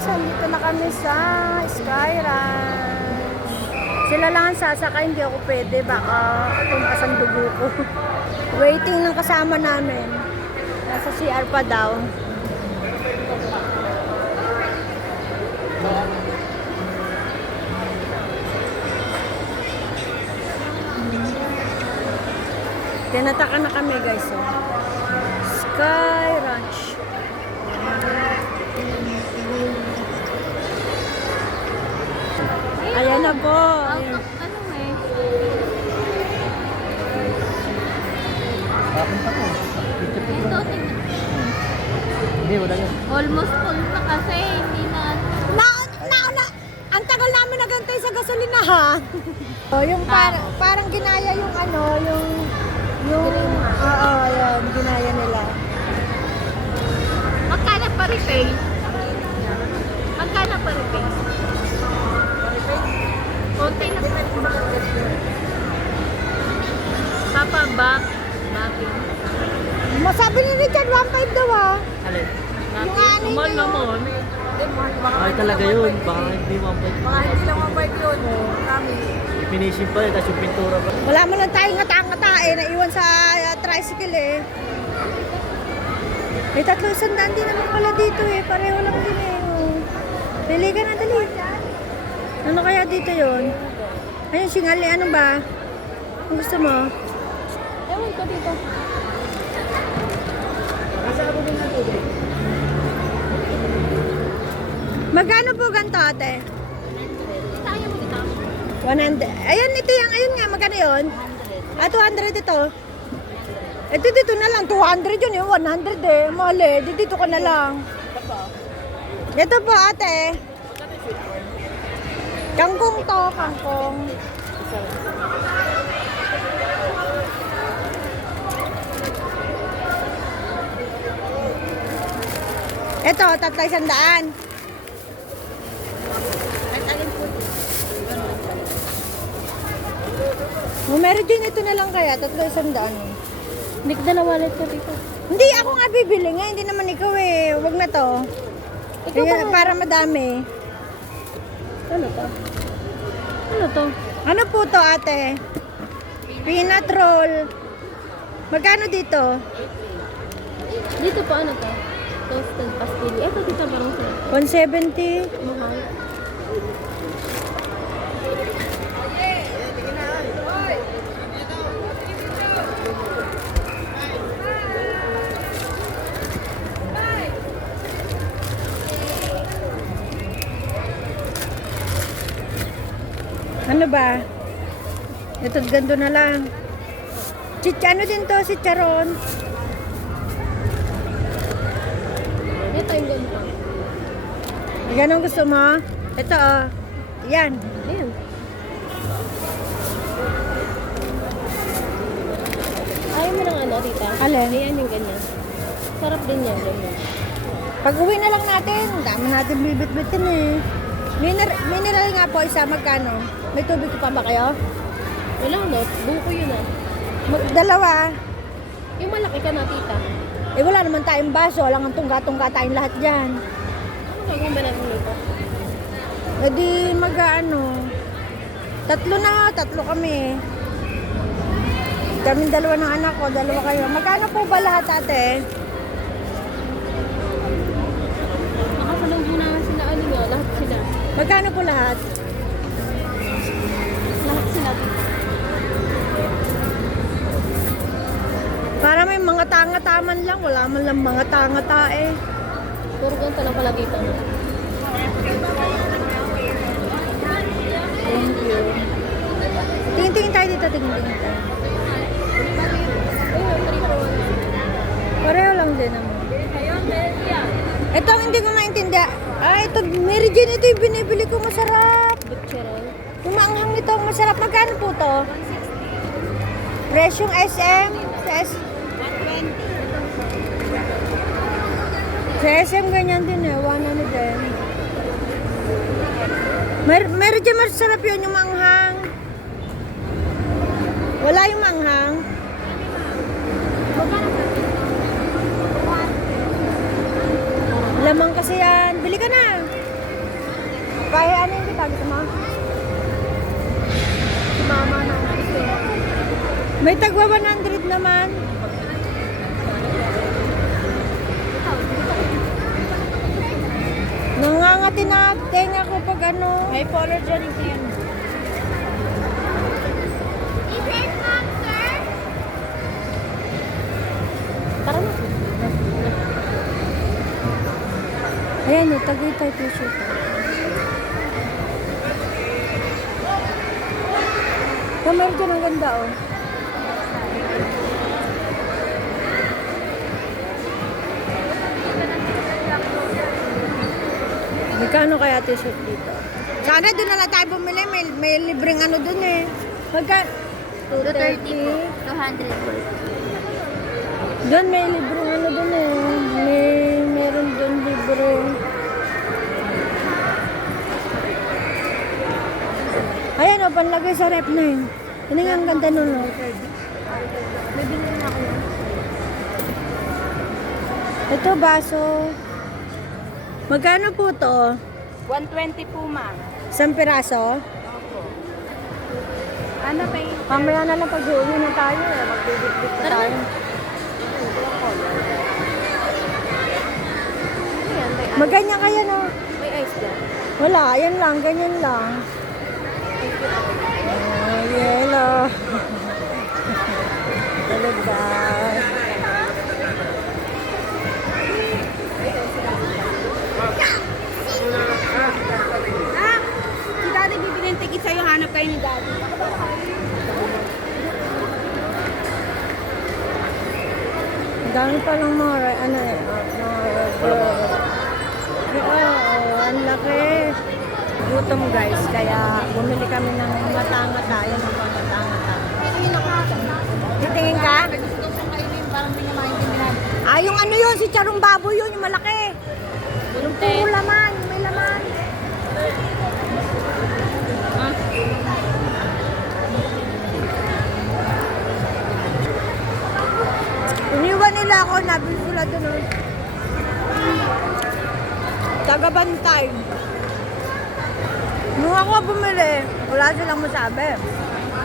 guys, andito na kami sa Sky Ranch. Sila lang ang sasakay, hindi ako pwede. Baka tumaas ang dugo ko. Waiting ng kasama namin. Nasa CR pa daw. Tinataka na kami guys. Oh. Sky Ranch. Ayan na po. Ano eh? Ito, tingnan. Hindi, wala yun. Almost full na kasi, hindi na Ang tagal namin nagantay sa gasolinahan. Oh, yung parang ginaya yung yan, ginaya nila. Magkano pa repair? Magkano pa repair? Konti na. Papa, backing. Masabi ni Richard, 1.5 daw ah. Alin? Yung ano Mahal yun. naman. Ay talaga yun. Baka hindi mampay. Baka hindi lang 1.5 yun. Kami. Finishing pa yun, tapos yung pintura pa. Wala mo lang tayong ngata-ngata eh, naiwan sa tricycle eh. May 300 din naman pala dito eh, pareho lang din eh. Oh. Pili ka na, dali. Ano kaya dito yon? Ayun, singali, ano ba? Ang gusto mo? Ewan ko dito. Magkano po ganito ate? Tayo mo dito. 100. Ayun, ito yung, ayun nga, magkano yun? 100. Ah, 200 ito. Ito dito na lang, 200 yun yung 100 eh. Mahal eh, dito ka na lang. Ito po ate. Kangkong to, kangkong. Ito, 300. Meron din ito na lang kaya, 300. Hindi ko dala wallet ko dito. Hindi ako nga bibili nga, hindi naman ikaw eh. Wag na to. Ikaw Kaya, ba? para madami. Ano to? Ano to? Ano po to ate? Peanut roll. Magkano dito? Dito pa ano to? Toasted pastilli. Ito dito parang sila. 170. Mahal. Ano ba? Ito gando na lang. Ano din to? Si Charon. Ito yung ganito. Ganun gusto mo? Ito oh. Yan. Ayan. Ayaw mo ng ano, tita? Alin? Ayan yung ganyan. Sarap din yan, ganyan. Pag uwi na lang natin, dami natin bibit-bitin eh. Mineral nga po isa, magkano? May tubig pa ba kayo? Wala no, buko yun ah. Dalawa. Yung malaki ka na, tita. Eh wala naman tayong baso, walang ang tungga-tungga tayong lahat dyan. Ano gagawin ba natin dito? E di mag-ano. Tatlo kami. Kaming dalawa ng anak ko, dalawa kayo. Magkano po ba lahat ate? Nakasalunggo naman sila, ano nga, lahat sila. Magkano po lahat? Lahat sila, tita. Para may mga tanga-taman lang, wala man lang mga tanga-ta eh. Puro ganito lang pala dito. No? Thank you. Tingin-tingin tayo dito, tingin-tingin tayo. Pareho lang din naman. Ito ang hindi ko maintindihan. Ah, ito, Mary Jane, ito yung binibili ko, masarap. Butcherol. Kumaanghang ito, masarap. Magkano po to? Presyong SM? Sa SM ganyan din eh, 1 ano din. Meron dyan masarap yun, yung manghang. Wala yung manghang. Lamang kasi yan. Bili ka na. Kaya ano yung kita gusto mo? Si mama na gusto mo. May tagwa 100 naman. Nangangati na tenga ko pag ano. Hypoallergenic yan. Tara na. Ayan o, Tagaytay t-shirt. Meron dyan ang ganda oh. Magkano kaya t-shirt dito? Sana doon na lang tayo bumili. May libreng ano doon eh. Magka... 230 po. 200 po. Doon may libreng ano doon eh. Meron doon libro. Ayan o, panlagay sa rep na yun. Yun nga ang ganda nun o. May binili na ako yan. Ito, baso. Magkano po to? 120 po, ma'am. Isang piraso? Ano pa yun? Mamaya na lang pag-uwi na tayo eh. Magbibit-bit na tayo. Ayan, Maganyan kaya no? may ice dyan. Wala, yan lang, ganyan lang. Oh, yellow. Talaga. Si daddy bibili ng ticket sa'yo, hanap kayo ni daddy. Ang dami pa lang mga, ano eh, ang laki. Gutom guys, kaya bumili kami ng mata-mata. Yan ang mata-mata. Titingin ka? Ah, yung ano yun, si Charong Baboy yun, yung malaki. Yung puro laman, may laman. Iniwan nila ako, nabili sila doon. Oh. Tagabantay. Nung ako bumili, wala silang masabi.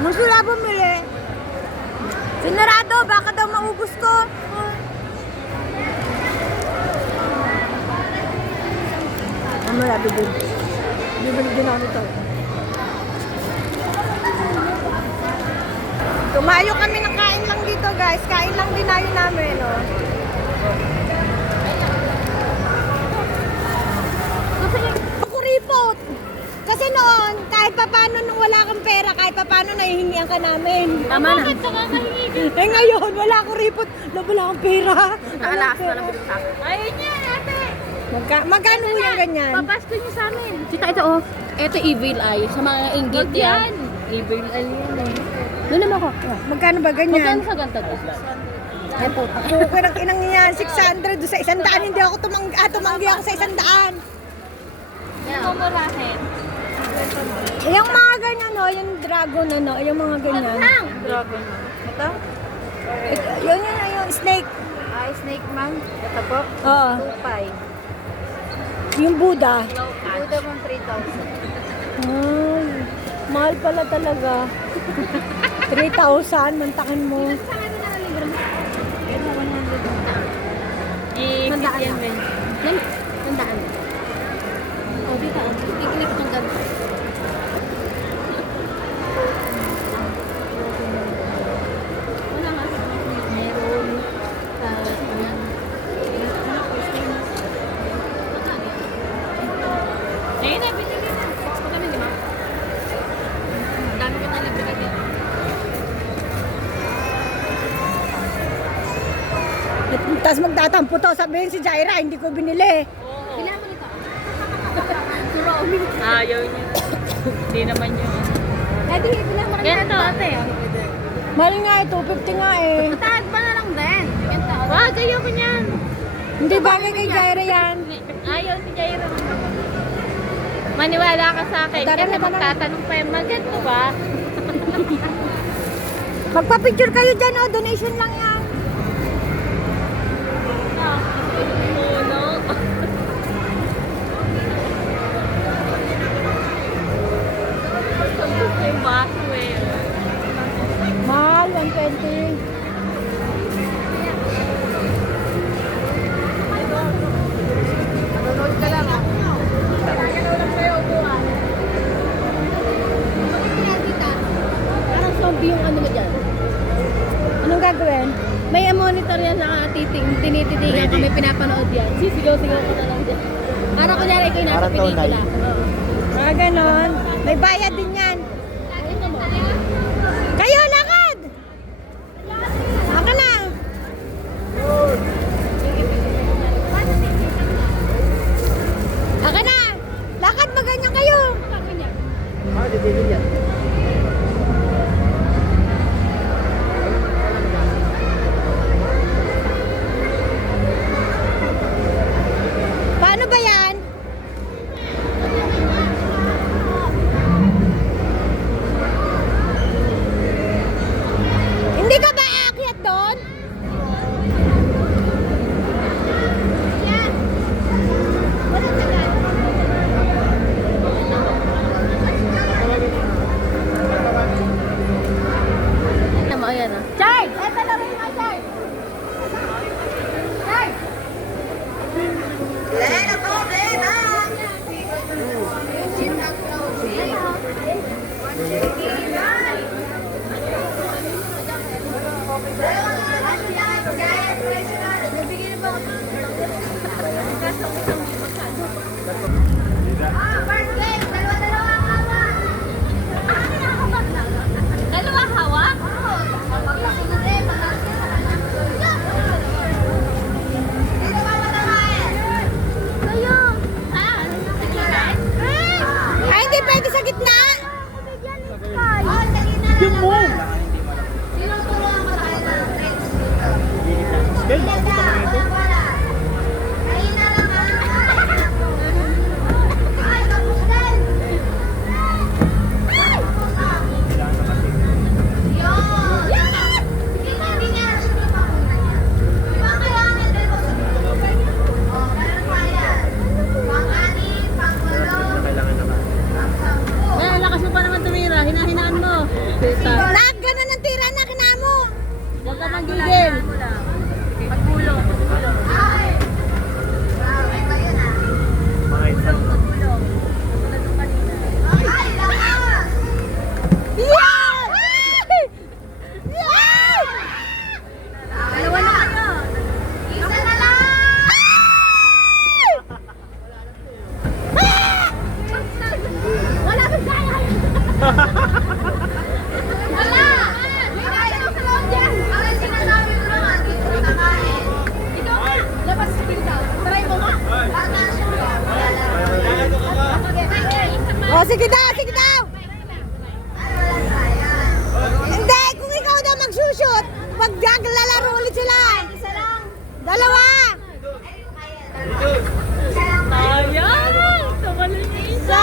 Nung sila bumili, sinarado, baka daw maubos ko. Mamaya, bibili. Bibili din ako nito. Tumayo kami ng kain lang dito guys. Kain lang din namin. Oh. Kuripot! Kasi noon, kahit papano nung wala kang pera, kahit papano nahihingian ka namin. Tama na. Bakit nakakahingi? Eh ngayon, wala akong ripot. Wala akong pera. Nakalakas na lang bilhin sa akin. Ayun yan, ate. Magkano yung ganyan? Papasko niyo sa amin. Sita, ito oh. Ito evil eye. Sa mga inggit yan. Evil eye yan eh. Doon naman ako. Magkano ba Magkano ganyan? sa ganta doon? Ako ng inang niyan, 600 doon sa 100. Hindi ako tumanggi ako sa 100. Mumurahin. Yung mga ganyan, no, yung dragon, ano, yung mga ganyan. Dragon. Ito? Yun, yung snake. Snake man. Ito po. Oo. 2.5. Yung Buddha. Buddha mo 3,000. Ay, mahal pala talaga. 3,000, mantakan mo. Tandaan yan, men. Tandaan. O, dito. Tiklip ng gabi. Wala nga. Meron. Ayun na, binili na. Text mo kami, di ba? Ang dami ko na nagbigay. Tapos magtatampo to, sabihin si Jaira, hindi ko binili. Kailangan mo nito. Surami. Ayaw niya. Hindi naman yun. Edi, bilang mo rin. Ganito, ate. Mahal nga eh, 250 nga eh. Mataas pa na lang din. Ganito. Wag, ayoko niyan. Hindi bagay kay Jaira yan. Ayaw si Jaira. Maniwala ka sa akin. Tara Kasi na, tara. magtatanong pa yung maganda ba? Magpa-picture kayo dyan, oh, donation lang yan. napapanood yan. Sisigaw-sigaw ko na lang dyan. Para kunyari ikaw yung nasa Parang tunay. pelikula. Oo. Mga ganon. May bayad din yan. Ito mo. Kayo, lakad! Ako na. Ako na. Lakad, maganyan kayo. Ah, didilin yan. Paano ba yan? Hindi ka ba aakyat doon? Tama, ayan ah. Charles! Eto na rin mga Charles! Charles! Dalawa hawak? Kayo. Ah, Ay, hindi pwede sa gitna! Yung mo! Kailangan naman. Ay, ang lakas mo pa naman tumira. Hinahinaan mo. Nak, ganun ang tira na kinamo! Huwag ka nang gigil. Pagpulong. Mga insan. Yan! Yan! Dalawa na kayo. Isa na lang! Wala ba kaya? Wala! May kaya ko sa loob dyan! Ang sinasabi ko naman, dito ko nakain. Ikaw nga. Labas sa pintaw. Try mo nga. O, sige daw, sige daw! Hindi, kung ikaw daw magsushoot, maglalaro ulit sila. Isa lang. Dalawa. Ayan! Tumalun niya isa. Isa.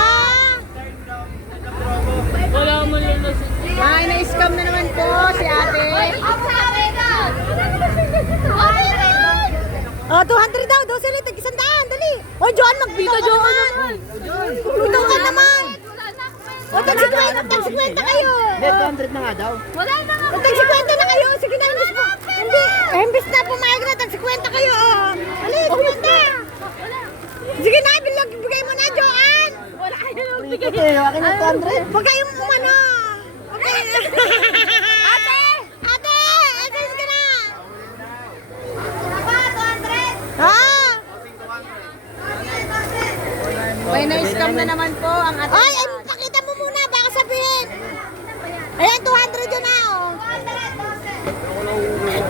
Wala mo lang na Ay, na-scam na naman po si ate. Oh, 200 daw, daw sila, tag-100, dali. O, John, magbito ka naman. Magbito ka naman. O, tag-50 kayo. Hindi, 200 na nga daw. Wala na nga. O, tag-50 na kayo. Sige na, imbis po. Hindi, imbis na pumayag na, tag-50 kayo. Oh. Ali, 50. Sige na, bigay mo na, Joanne. Wala kayo nang Ito eh, akin yung 200. Huwag kayong umano. Okay. Ate! Ate! Asan ka na? Ha? May na-scam na naman po ang ating... Ay, pakita mo muna, baka sabihin. Ayan, 200 yun na, oh.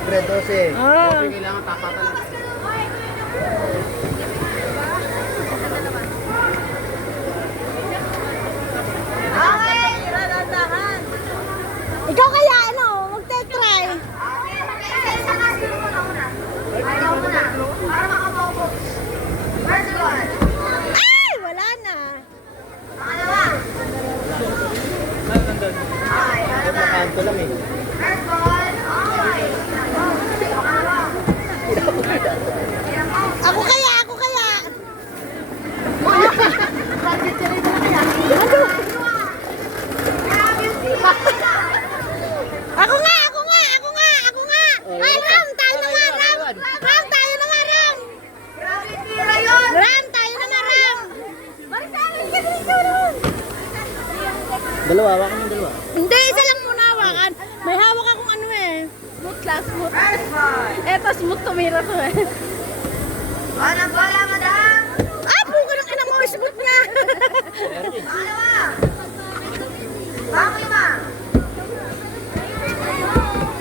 312. Ah. Kailangan papatalan. Ikaw kaya, ano, magte-try. Ay, wala na. Kanto lang eh. Ako kaya, ako kaya. Ako nga, ako nga, ako nga, ako nga. Ay, Ram, tayo naman, Ram. Ram, tayo naman, Ram. Ram, tayo naman, Ram. Dalawa, hawakan yung dalawa. Hindi, isa lang muna hawakan. May hawak akong ano eh. Smooth class, smooth. Eto, smooth tumira to eh. Walang bola, madam! Ah, buka ng ina mo, isbot niya!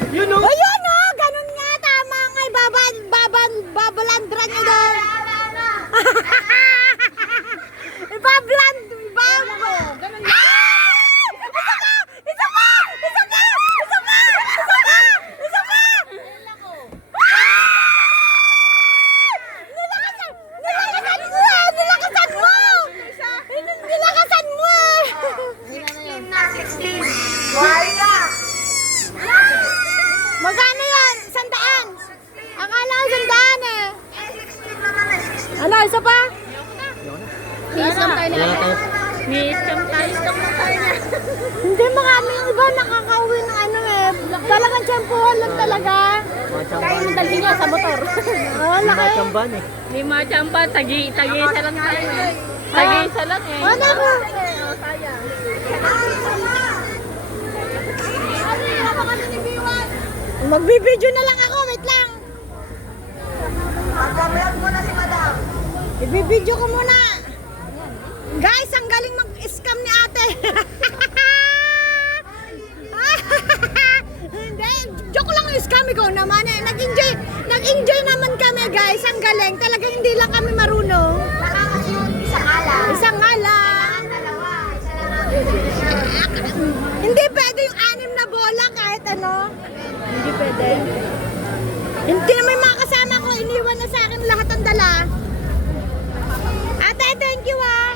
Yun o! Ayun o, ganun nga, tama nga, babalandran niya doon. Ibabaland, ganun nga. Isa pa! Isa pa! Isa pa! Isa pa! Isa pa! Isa pa! Nilakasan! Nilakasan mo eh! Nilakasan mo! Nilakasan mo eh! 16 na, 16! Wala! Magkano yan? 100? Akala ko 100 eh. Ano, isa pa? Isang tayo Wala tayo. Isang tayo na. Hindi, marami yung iba nakakauwi ng ano eh. Talagang tiyempuhan lang talaga. Mga Kaya chamban. yung dalhin niya sa motor. Oh, Mga laki. chamban eh. May mga tsampa, tagi-isa lang tayo eh. Tagi-isa lang eh. Oh, naku. Magbibideo na lang ako, wait lang. Magkamayag mo na si madam. Ibibideo ko muna. Guys, ang galing mag-scam ni ate. Hindi, joke lang yung scam ko naman eh. Nag-enjoy naman kami guys. Ang galing. Talaga hindi lang kami marunong. Isang alam. Hindi pwede yung 6 na bola kahit ano. Hindi pwede. Hindi na may mga kasama ko. Iniwan na sa akin lahat ang dala. Ate, thank you ah.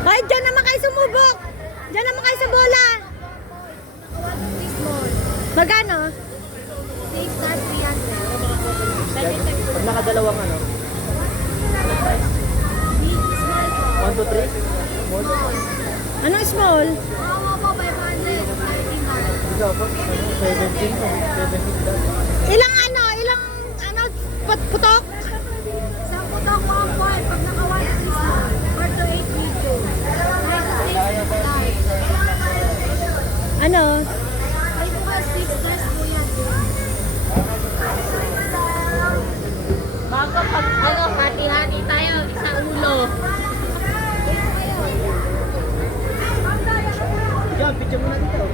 Hoy, dyan naman kayo sumubok. Dyan naman kayo sa bola. Magkano? Pag nakadalawang ano? 1, 2, 3? Anong small? Ikaw po? 17 po. 17 daw. Ilang putok? Isang putok, 1 pag naka-1 piece mo, 4 to 8 video. 9 to 6 live. Ano? 8 to 6 guys po yan. Bago pag hati-hati tayo, isa ulo. Yan, picture mo na dito.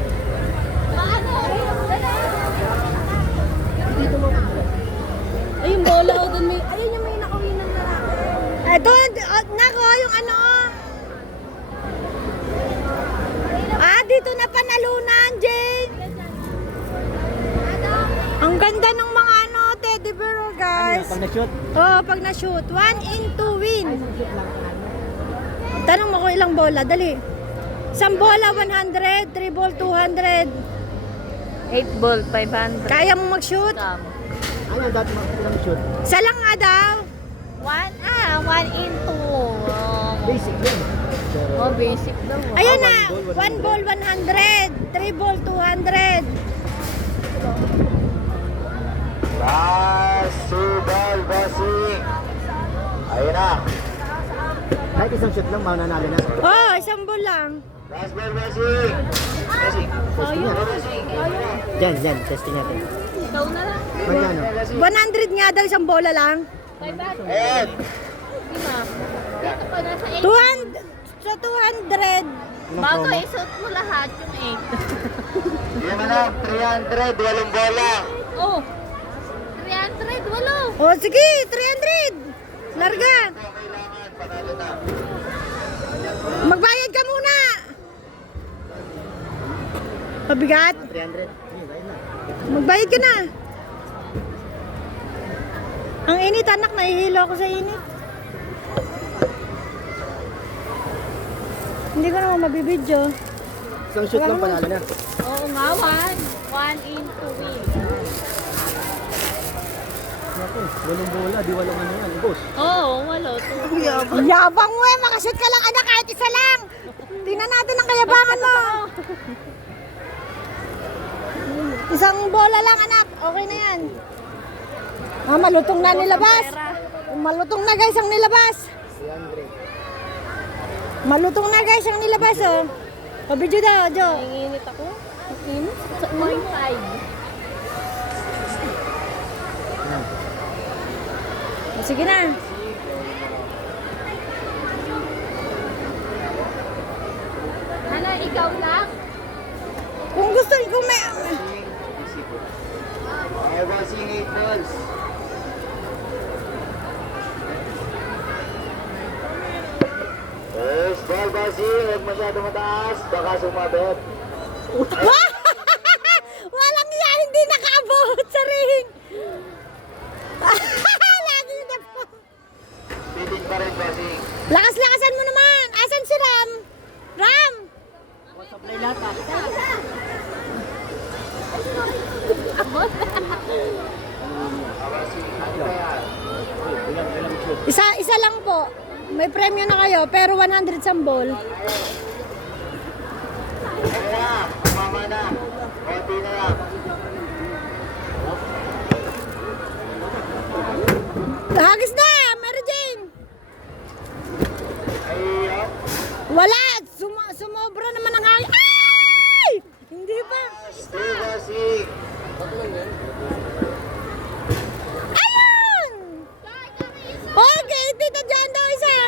Ay, yung bola o doon may... Ayun yung may nakawin ng lalaki. Ay, doon! Nako, yung ano... Ah, dito na panalunan, Jane! Ang ganda ng mga ano, teddy bear, oh, Ano guys. yan? Pag na-shoot? Oh, pag na-shoot. 1 in 2 win. Tanong mo ko ilang bola, dali. Isang bola, 100. 3 ball, 200. 8 ball, 500. Kaya mo mag-shoot? Ano yung dati mga ilang shoot? Isa lang nga daw. 1 in 2. Basic yan. Oh, basic daw. Ayun na, one 1 ball, ball 100, 3 ball 200. Basubal, bossing! Ayun na! Kahit isang shoot lang, mananalo na. Oh, isang ball lang. Basubal, bossing! Bossing! Testing natin. Dyan, testing natin. Ikaw na lang. Magkano? 100 nga daw, isang bola lang. 500. Ayan! Lima. Dito pa nasa 8. 200, sa 200. Bago isuot mo lahat yung 8. Yan na lang, 300, walong bola. Oh. 300, walo. Oh, sige, 300. Larga. Kailangan, panalo na. Magbayad ka muna. Pabigat. 300. Ayun na. Magbayad ka na. Ang init, anak, nahihilo ako sa init. Hindi ko naman mabibidyo. Isang shoot lang, panalo na. Oo nga, 1 in 2 win. Naku, walong bola, di walong ano yan, boss. Oo, walo. Yabang mo eh, makashoot ka lang anak kahit isa lang. Tingnan natin ang kayabangan mo. Isang bola lang anak, okay na yan. Ah, malutong na nilabas. Malutong na guys ang nilabas. 300. Malutong na guys ang nilabas oh. Pabidyo daw, Jo. Nanginginit ako. Init. Sa 0.5. Sige na. Ano, ikaw lang? Kung gusto, kung may... Ay, bossing 8 balls. First ball, bossing. Huwag masyado mataas. Baka sumabit. Walang iya, hindi nakaabot sa ring. Lagi na po. Pitin pa rin, bossing. Lakas-lakasan mo naman. Asan si Ram? Ram! Isa lang po. May premyo na kayo, pero 100 sa ball. Ayun na. Mama na. Konti na lang. Hagis na, Mary Jane. Ayun. Wala, sumobra naman ang hangin. Ay! Hindi pa. Stay, bossing. Ayun! Okay, Tita John daw isa.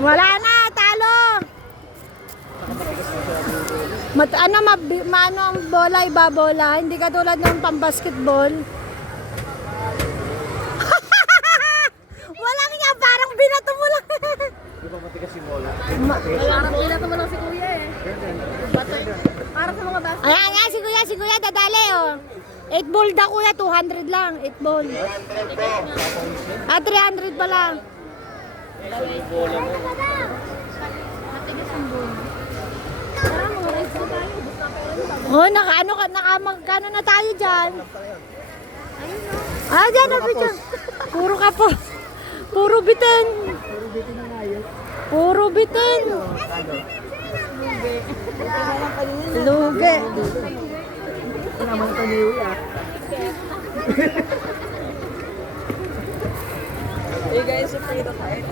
Wala na, talo. Ano ang bola, iba bola. Hindi katulad ng pang-basketball. Walang nga, parang binato mo lang. Di ba matigas yung bola? Parang kailangan mo lang si kuya eh. Para sa mga basta. Ayan nga, si kuya, dadali oh. 8 ball da kuya, 200 lang. 8 ball. 100 po. 300 pa lang. Oh, magkano na tayo dyan? Ah, dyan na dyan. Puro ka po. Puro bitin. Puro bitin. Lugi. Hey guys, free to fight.